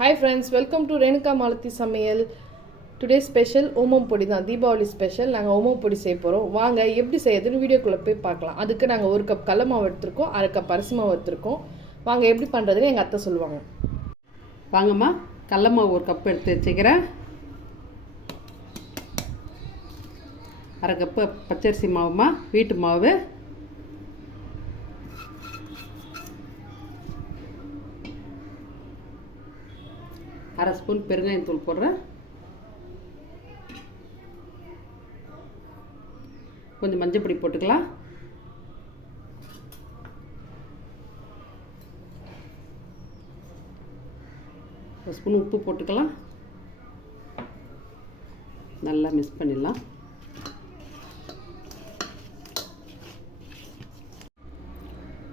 Hi friends, welcome to Renuka Malathi Samayal. Today special ஓமம் பொடி தான். தீபாவளி ஸ்பெஷல். நாங்கள் ஓமம் பொடி செய்ய போகிறோம். வாங்க எப்படி செய்யறதுன்னு வீடியோக்குள்ளே போய் பார்க்கலாம். அதுக்கு நாங்கள் 1 கப் கடலை மாவு எடுத்துருக்கோம், 1/2 கப் அரிசி மாவு எடுத்துருக்கோம். வாங்க எப்படி பண்ணுறதுன்னு எங்கள் அத்தை சொல்லுவாங்க. வாங்கம்மா, கடலை மாவு 1 கப் எடுத்து வச்சுக்கிறேன். 1/2 கப்பு பச்சரிசி மாவுமா, வீட்டு மாவு. அரை ஸ்பூன் பெருங்காயத்தூள் போடுறேன். கொஞ்சம் மஞ்சள் பொடி போட்டுக்கலாம். ஒரு ஸ்பூன் உப்பு போட்டுக்கலாம். நல்லா மிக்ஸ் பண்ணிடலாம்.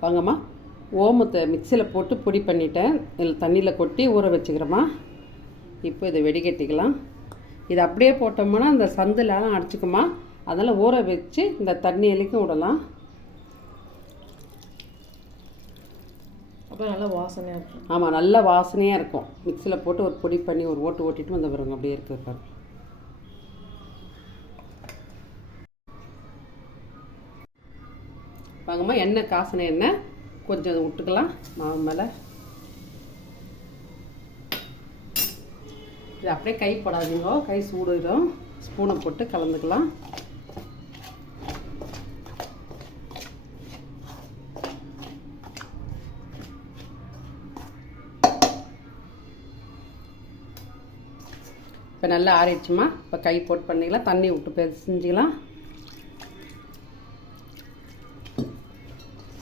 வாங்கம்மா, ஓமத்தை மிக்சியில் போட்டு பொடி பண்ணிட்டேன். இதில் தண்ணியில் கொட்டி ஊற வச்சுக்கிறோமா. இப்போ இதை வெடிகட்டிக்கலாம். இது அப்படியே போட்டோம்னா இந்த சந்துலலாம் அடிச்சுக்குமா. அதனால் ஊற வச்சு இந்த தண்ணி எலிக்கும் விடலாம். அப்போ நல்லா வாசனையாக இருக்கும். ஆமாம், நல்ல வாசனையாக இருக்கும். மிக்சியில் போட்டு ஒரு பொடி பண்ணி ஒரு ஓட்டு ஓட்டிட்டு வந்து பாருங்க, அப்படியே இருக்குது பாருங்க. வாங்கம்மா, எண்ணெய் காசின எண்ணெய் கொஞ்சம் விட்டுக்கலாம் மாவு மேலே. இது அப்படியே கை போடாதீங்க, கை சூடுடும். ஸ்பூனை போட்டு கலந்துக்கலாம். இப்போ நல்லா ஆறிடுச்சுமா. இப்போ கை போட்டு பண்ணிக்கலாம். தண்ணி விட்டு பிசைஞ்சிக்கலாம்.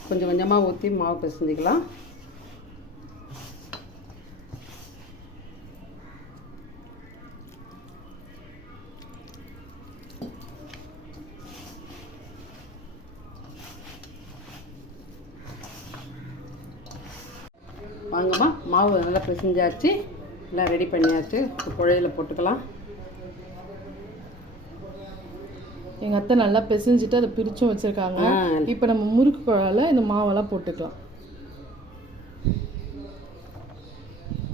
கொஞ்சம் கொஞ்சமாக ஊற்றி மாவு பிசைஞ்சிக்கலாம். வாங்கம்மா, மாவு நல்லா பிசைஞ்சாச்சு, எல்லாம் ரெடி பண்ணியாச்சு. குழையில் போட்டுக்கலாம். எங்கள் அத்தை நல்லா பிசைஞ்சிட்டு அதை பிரிச்சும் வச்சுருக்காங்க. இப்போ நம்ம முறுக்கு குழாயில் இந்த மாவெல்லாம் போட்டுக்கலாம்.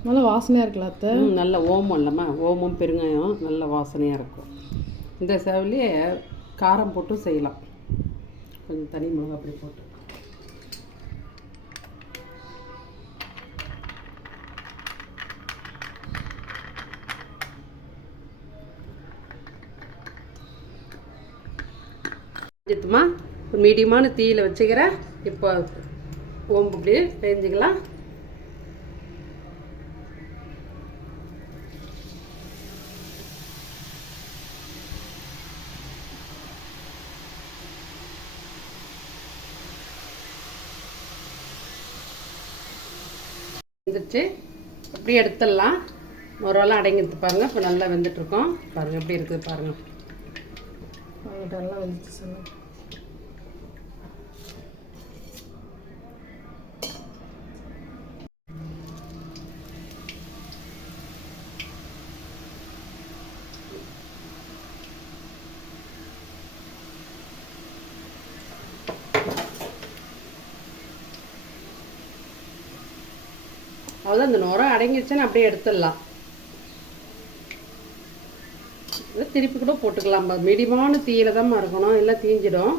நல்லா வாசனையாக இருக்குல்ல அத்தை? நல்ல ஓமம் இல்லைம்மா, ஓமம் பெருங்காயம் நல்ல வாசனையாக இருக்கும். இந்த சேவலையே காரம் போட்டும் செய்யலாம். கொஞ்சம் தனி மிளகா அப்படி போட்டு செஞ்சுட்டுமா. ஒரு மீடியமான தீயில் வச்சுக்கிறேன். இப்போ ஓம்பு அப்படியே பெஞ்சிக்கலாம். வெந்துச்சு, அப்படியே எடுத்துடலாம். மொரெல்லாம் அடங்கிட்டு பாருங்கள். இப்போ நல்லா வெந்துட்டுருக்கோம் பாருங்கள், எப்படி இருக்குது பாருங்கள். நல்லா வெந்துச்சு சொன்னேன். அவ்வளோதான், இந்த நுரை அடங்கிடுச்சுன்னு அப்படியே எடுத்துடலாம். திருப்பி கூட போட்டுக்கலாம். மீடியமான தீயில தான் இருக்கணும், இல்லை தீஞ்சிடும்.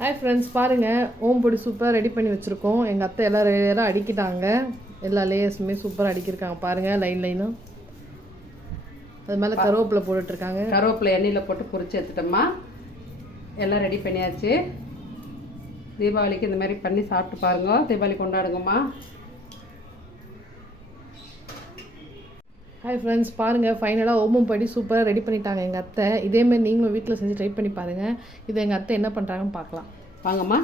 ஹாய் ஃப்ரெண்ட்ஸ், பாருங்கள் ஓம் பொடி சூப்பராக ரெடி பண்ணி வச்சுருக்கோம். எங்கள் அத்தை எல்லாம் லேயராக அடிக்கிட்டாங்க. எல்லா லேயர்ஸுமே சூப்பராக அடிக்கிருக்காங்க பாருங்கள், லைனும். அது மேலே கருவேப்பிலை போட்டுட்ருக்காங்க. கருவேப்பிலை எண்ணெயில் போட்டு பொரிச்சு எடுத்துட்டோம்மா. எல்லாம் ரெடி பண்ணியாச்சு. தீபாவளிக்கு இந்த மாதிரி பண்ணி சாப்பிட்டு பாருங்க. தீபாவளி கொண்டாடுங்கம்மா. ஹாய் ஃப்ரெண்ட்ஸ், பாருங்கள் ஃபைனலாக ஓமம் பொடி சூப்பராக ரெடி பண்ணிட்டாங்க எங்கள் அத்தை. இதேமாதிரி நீங்களும் வீட்டில் செஞ்சு ட்ரை பண்ணி பாருங்கள். இது எங்கள் அத்தை என்ன பண்ணுறாங்கன்னு பார்க்கலாம். வாங்கம்மா,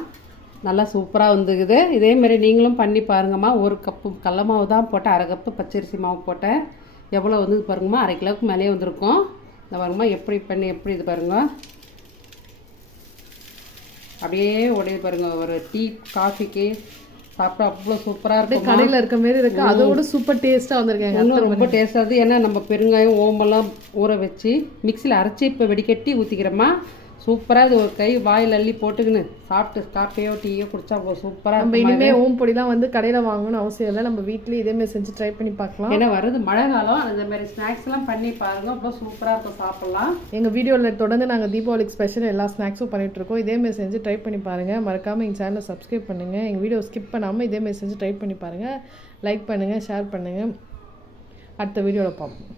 நல்லா சூப்பராக வந்துக்குது. இதேமாரி நீங்களும் பண்ணி பாருங்கம்மா. 1 கப்பு கடல மாவு தான் போட்டேன், 1/2 கப்பு பச்சரிசி மாவு போட்டேன். எவ்வளோ வந்து பாருங்கம்மா, 1/2 கிலோவுக்கு மேலேயே வந்திருக்கும். இந்த பாருங்கம்மா எப்படி இது பாருங்க, அப்படியே உடைய பாருங்க. ஒரு டீ காஃபிக்கு சாப்பிட்டா அவ்வளோ சூப்பராக இருக்கும். கடையில் இருக்க மாரி இருக்கு. அதோட சூப்பர் டேஸ்ட்டாக வந்திருக்காங்க. இன்னும் ரொம்ப டேஸ்ட்டாக இருக்குது. ஏன்னா நம்ம பெருங்காயம் ஓமெல்லாம் ஊற வச்சு மிக்சியில் அரைச்சி இப்போ வெடிக்கட்டி ஊற்றிக்கிறோமா. சூப்பராக இது ஒரு கை வாயில் அள்ளி போட்டுக்கின்னு சாப்பிட்டு காஃபியோ டீயோ குடிச்சா சூப்பராக. நம்ம இனிமேல் ஓம் பொடிலாம் வந்து கடையில் வாங்கணும்னு அவசியம் இல்லை. நம்ம வீட்லேயே இதேமாதிரி செஞ்சு ட்ரை பண்ணி பார்க்கலாம். ஏன்னா வருது மழை காலம், அந்த மாதிரி ஸ்நாக்ஸ்லாம் பண்ணி பாருங்க, அவ்வளோ சூப்பராக இருக்கும், சாப்பிட்லாம். எங்கள் வீடியோவில் தொடர்ந்து நாங்கள் தீபாவளிக்கு ஸ்பெஷல் எல்லா ஸ்நாக்ஸும் பண்ணிகிட்ருக்கோம். இதேமாதிரி செஞ்சு ட்ரை பண்ணி பாருங்கள். மறக்காமல் எங்கள் சேனலை சப்ஸ்கிரைப் பண்ணுங்கள். எங்கள் வீடியோ ஸ்கிப் பண்ணாமல் இதேமாதிரி செஞ்சு ட்ரை பண்ணி பாருங்கள். லைக் பண்ணுங்கள், ஷேர் பண்ணுங்கள். அடுத்த வீடியோவில் பார்ப்போம்.